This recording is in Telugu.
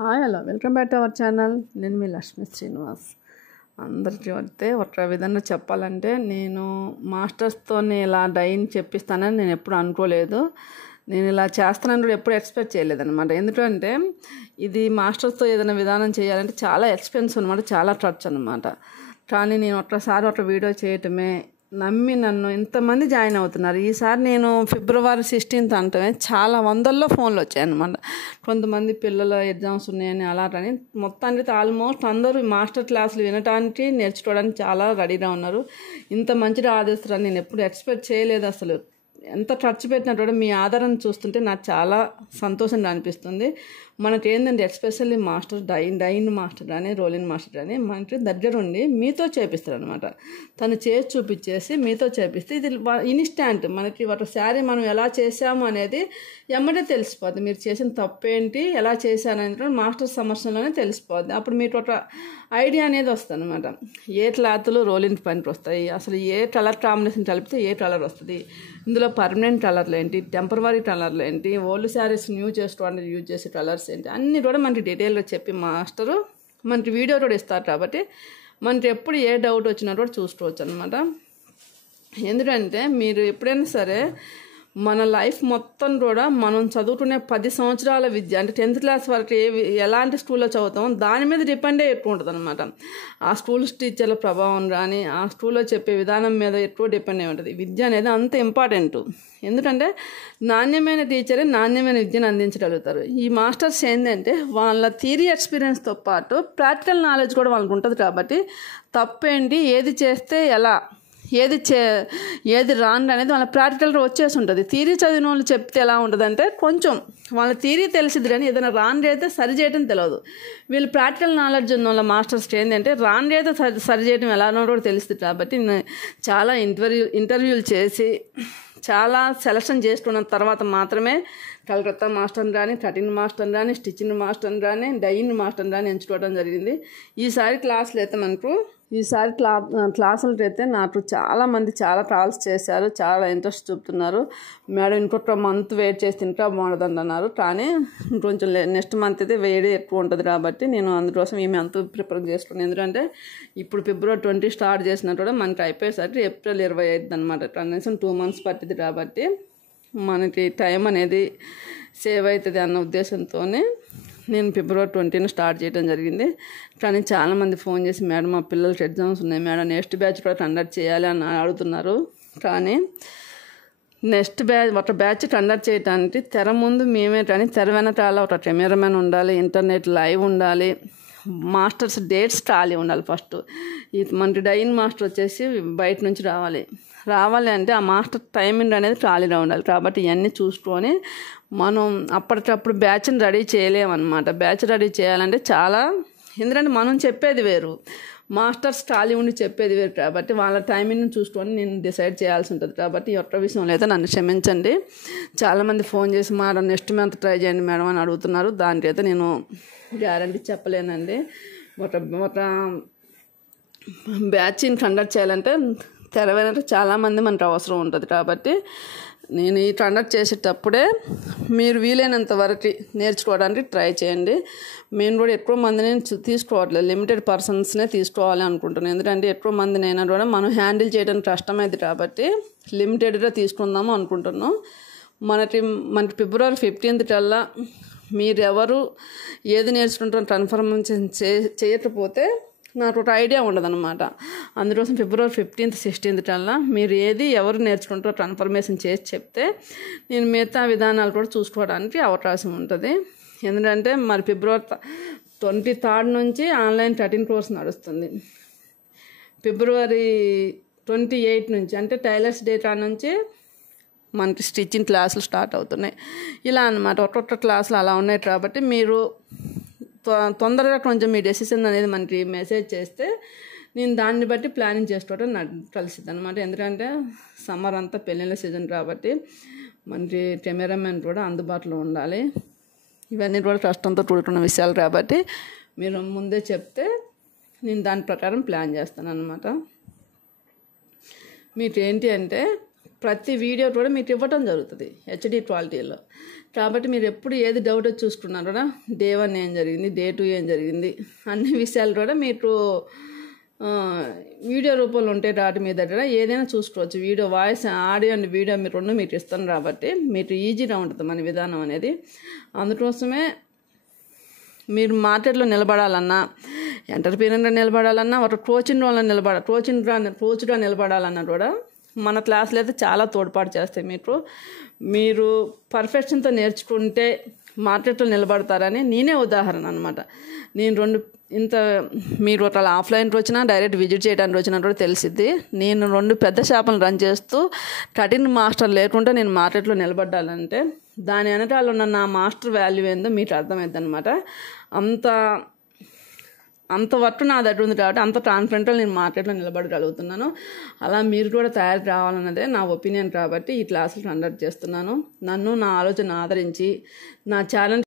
Hi hello welcome back to our channel. నేను మీ లక్ష్మీ శ్రీనివాస్. అందరికీ వస్తే ఒక విధంగా చెప్పాలంటే నేను మాస్టర్స్తో ఇలా డైన్ చెప్పిస్తానని నేను ఎప్పుడు అనుకోలేదు. నేను ఇలా చేస్తానని కూడా ఎప్పుడు ఎక్స్పెక్ట్ చేయలేదన్నమాట. ఎందుకంటే ఇది మాస్టర్స్తో ఏదైనా విధానం చేయాలంటే చాలా ఎక్స్పెన్సివ్ అనమాట, చాలా ఖర్చు అనమాట. కానీ నేను ఒక్కసారి ఒక వీడియో చేయటమే నమ్మి నన్ను ఇంతమంది జాయిన్ అవుతున్నారు. ఈసారి నేను ఫిబ్రవరి 16th అంటే చాలా వందల్లో ఫోన్లు వచ్చాయన్నమాట. కొంతమంది పిల్లల ఎగ్జామ్స్ ఉన్నాయని అలాగని మొత్తానికి ఆల్మోస్ట్ అందరూ మాస్టర్ క్లాసులు వినడానికి నేర్చుకోవడానికి చాలా రెడీగా ఉన్నారు. ఇంత మంచిగా ఆదేస్తారని నేను ఎప్పుడు ఎక్స్పెక్ట్ చేయలేదు. అసలు ఎంత ఖర్చు పెట్టినా కూడా మీ ఆధారం చూస్తుంటే నాకు చాలా సంతోషంగా అనిపిస్తుంది. మనకి ఏంటంటే ఎస్పెషల్లీ మాస్టర్ డైన్ మాస్టర్ కానీ రోలిన్ మాస్టర్ కానీ మనకి దగ్గర ఉండి మీతో చేపిస్తారు అనమాట. తను చేసి చూపించేసి మీతో చేపిస్తే ఇది ఇన్స్టాంట్ మనకి ఒక శారీ మనం ఎలా చేసాము అనేది ఎమ్మటే తెలిసిపోద్ది. మీరు చేసిన తప్పేంటి, ఎలా చేశారనేది కూడా మాస్టర్ సమస్యలోనే తెలిసిపోద్ది. అప్పుడు మీకు ఒక ఐడియా అనేది వస్తుంది అనమాట. ఏ క్లాత్లు రోలిన్ పనికి వస్తాయి, అసలు ఏ కలర్ కాంబినేషన్ కలిపితే ఏ కలర్ వస్తుంది, ఇందులో పర్మనెంట్ కలర్లు ఏంటి, టెంపరవరీ కలర్లు ఏంటి, ఓల్డ్ శారీస్ న్యూ చేసుకోవడానికి యూజ్ చేసే కలర్స్ ఏంటి, అన్నీ కూడా మనకి డీటెయిల్గా చెప్పి మాస్టరు మనకి వీడియో కూడా ఇస్తారు. కాబట్టి మనకి ఎప్పుడు ఏ డౌట్ వచ్చినా కూడా చూసుకోవచ్చు అనమాట. ఎందుకంటే మీరు ఎప్పుడైనా సరే మన లైఫ్ మొత్తం కూడా మనం చదువుకునే 10 సంవత్సరాల విద్య అంటే 10th క్లాస్ వరకు ఎలాంటి స్కూల్లో చదువుతాం దాని మీద డిపెండే ఎక్కువ ఉంటుంది అనమాట. ఆ స్కూల్ టీచర్ల ప్రభావం కానీ ఆ స్కూల్లో చెప్పే విధానం మీద ఎక్కువ డిపెండ్ అయి ఉంటుంది. విద్య అనేది అంత ఇంపార్టెంట్. ఎందుకంటే నాణ్యమైన టీచరే నాణ్యమైన విద్యను అందించగలుగుతారు. ఈ మాస్టర్స్ ఏంటంటే వాళ్ళ థియరీ ఎక్స్పీరియన్స్తో పాటు ప్రాక్టికల్ నాలెడ్జ్ కూడా వాళ్ళకి ఉంటుంది. కాబట్టి తప్పేంటి, ఏది చేస్తే ఎలా, ఏది రాంగ్ అనేది వాళ్ళ ప్రాక్టికల్గా వచ్చేసి ఉంటుంది. థియరీ చదివిన వాళ్ళు చెప్తే ఎలా ఉంటుంది అంటే కొంచెం వాళ్ళ థియరీ తెలిసిద్ది కానీ ఏదైనా రాంగ్ అయితే సరి చేయడం తెలియదు. వీళ్ళు ప్రాక్టికల్ నాలెడ్జ్ ఉన్న వాళ్ళ మాస్టర్స్ ఏంటంటే రాంగ్ అయితే సరి చేయడం ఎలానో కూడా తెలుస్తుంది. కాబట్టి చాలా ఇంటర్వ్యూలు చేసి చాలా సెలక్షన్ చేసుకున్న తర్వాత మాత్రమే కలకత్తా మాస్టర్ని కానీ, కటింగ్ మాస్టర్ని కానీ, స్టిచ్చింగ్ మాస్టర్ని కానీ, డైయింగ్ మాస్టర్ని కానీ ఎంచుకోవడం జరిగింది. ఈసారి క్లాసులు అయితే మనకు క్లాసులకి అయితే నాకు చాలామంది చాలా కాల్స్ చేశారు, చాలా ఇంట్రెస్ట్ చూపుతున్నారు. మేడం ఇంకొక మంత్ వెయిట్ చేస్తే ఇంకా బాగుంటుంది అన్నారు. కానీ కొంచెం నెక్స్ట్ మంత్ అయితే వేడి ఎక్కువ ఉంటుంది కాబట్టి నేను అందుకోసం ఈ మంత్ ప్రిపేర్ చేసుకున్నాను. ఎందుకంటే ఇప్పుడు ఫిబ్రవరి 20 స్టార్ట్ చేసినా కూడా మనకి అయిపోయేసరికి ఏప్రిల్ 25 అనమాట. కనీసం 2 months పట్టింది. కాబట్టి మనకి టైం అనేది సేవ్ అవుతుంది అన్న ఉద్దేశంతోనే నేను ఫిబ్రవరి 20న స్టార్ట్ చేయడం జరిగింది. కానీ చాలామంది ఫోన్ చేసి మేడం మా పిల్లలకి ఎగ్జామ్స్ ఉన్నాయి మేడం, నెక్స్ట్ బ్యాచ్ కూడా కండక్ట్ చేయాలి అని అడుగుతున్నారు. కానీ నెక్స్ట్ ఒక బ్యాచ్ కండక్ట్ చేయడానికి తెర ముందు మేమే కానీ తెర వెనకాల ఒక కెమెరామెన్ ఉండాలి, ఇంటర్నెట్ లైవ్ ఉండాలి, మాస్టర్స్ డేట్స్ ఖాళీ ఉండాలి. ఫస్ట్ మనకి డైన్ మాస్టర్ వచ్చేసి బయట నుంచి రావాలి అంటే ఆ మాస్టర్ టైమింగ్ అనేది ఖాళీగా ఉండాలి. కాబట్టి ఇవన్నీ చూసుకొని మనం అప్పటికప్పుడు బ్యాచ్ని రెడీ చేయలేమన్నమాట. బ్యాచ్ రెడీ చేయాలంటే చాలా, ఎందుకంటే మనం చెప్పేది వేరు, మాస్టర్స్ ఖాళీ ఉండి చెప్పేది వేరు. కాబట్టి వాళ్ళ టైమింగ్ని చూసుకొని నేను డిసైడ్ చేయాల్సి ఉంటుంది. కాబట్టి ఈ ఒక్క విషయంలో అయితే నన్ను క్షమించండి. చాలామంది ఫోన్ చేసి మేడం నెక్స్ట్ మంత్ ట్రై చేయండి మేడం అని అడుగుతున్నారు. దానికైతే నేను గ్యారంటీ చెప్పలేనండి. ఒక బ్యాచ్ని కండక్ట్ చేయాలంటే తెరవైన చాలామంది మనకు అవసరం ఉంటుంది. కాబట్టి నేను ఈ కండక్ట్ చేసేటప్పుడే మీరు వీలైనంత వరకు నేర్చుకోవడానికి ట్రై చేయండి. మేము కూడా ఎక్కువ మందిని తీసుకోవట్లేదు, లిమిటెడ్ పర్సన్స్నే తీసుకోవాలి అనుకుంటున్నాను. ఎందుకంటే ఎక్కువ మందినైనా కూడా మనం హ్యాండిల్ చేయడానికి కష్టమైంది. కాబట్టి లిమిటెడ్గా తీసుకుందాము అనుకుంటున్నాం. మనకి ఫిబ్రవరి 15th కల్లా మీరెవరు ఏది నేర్చుకుంటారో కన్ఫర్మేషన్ చేయకపోతే నాకు ఒక ఐడియా ఉండదన్నమాట. అందుకోసం ఫిబ్రవరి 15th 16th కల్లా మీరు ఎవరు నేర్చుకుంటారో కన్ఫర్మేషన్ చేసి చెప్తే నేను మిగతా విధానాలు కూడా చూసుకోవడానికి అవకాశం ఉంటుంది. ఎందుకంటే మరి ఫిబ్రవరి 23rd నుంచి ఆన్లైన్ కటింగ్ కోర్స్ నడుస్తుంది. ఫిబ్రవరి 28 నుంచి అంటే టైలర్స్ డే కాడ నుంచి మనకి స్టిచ్చింగ్ క్లాసులు స్టార్ట్ అవుతున్నాయి. ఇలా అన్నమాట ఒక్కొక్క క్లాసులు అలా ఉన్నాయి. కాబట్టి మీరు తొందరగా కొంచెం మీ డెసిషన్ అనేది మనకి మెసేజ్ చేస్తే నేను దాన్ని బట్టి ప్లానింగ్ చేసుకోవడం నాకు కలిసిద్ది అనమాట. ఎందుకంటే సమ్మర్ అంతా పెళ్ళిళ్ళ సీజన్ కాబట్టి మనకి కెమెరామెన్ కూడా అందుబాటులో ఉండాలి. ఇవన్నీ కూడా కష్టంతో కూడుకున్న విషయాలు కాబట్టి మీరు ముందే చెప్తే నేను దాని ప్రకారం ప్లాన్ చేస్తాను అనమాట. మీకు ఏంటి అంటే ప్రతి వీడియో కూడా మీకు ఇవ్వటం జరుగుతుంది హెచ్డి క్వాలిటీలో. కాబట్టి మీరు ఎప్పుడు ఏది డౌట్ చూసుకున్నారు కూడా డే 1 ఏం జరిగింది, డే 2 ఏం జరిగింది అన్ని విషయాలు కూడా మీకు వీడియో రూపంలో ఉంటే వాటి మీద ఏదైనా చూసుకోవచ్చు. Video voice audio and video మీరు రెండు మీకు ఇస్తాను కాబట్టి మీకు ఈజీగా ఉంటుంది మన విధానం అనేది. అందుకోసమే మీరు మార్కెట్లో నిలబడాలన్నా, ఎంటర్ప్రీనర్గా నిలబడాలన్నా, ఒక కోచింగ్ వాళ్ళని కోచ్గా నిలబడాలన్నా కూడా మన క్లాసులు అయితే చాలా తోడ్పాటు చేస్తాయి. మీరు పర్ఫెక్షన్తో నేర్చుకుంటే మార్కెట్లో నిలబడతారని నేనే ఉదాహరణ అనమాట. నేను మీరు ఒకవేళ ఆఫ్లైన్కి వచ్చినా డైరెక్ట్ విజిట్ చేయడానికి వచ్చినా కూడా తెలిసిద్ది. నేను 2 పెద్ద షాపులను రన్ చేస్తూ కటింగ్ మాస్టర్ లేకుండా నేను మార్కెట్లో నిలబడ్డాలంటే దాని వెనకాల ఉన్న నా మాస్టర్ వాల్యూ ఏందో మీకు అర్థమైంది అనమాట. అంత వర్క్ నా దగ్గర ఉంది కాబట్టి అంత కాన్ఫిడెంట్గా నేను మార్కెట్లో నిలబడగలుగుతున్నాను. అలా మీరు కూడా తయారు కావాలన్నదే నా ఒపీనియన్ కాబట్టి ఈ క్లాసులు కండక్ట్ చేస్తున్నాను. నన్ను నా ఆలోచన ఆదరించి నా ఛానల్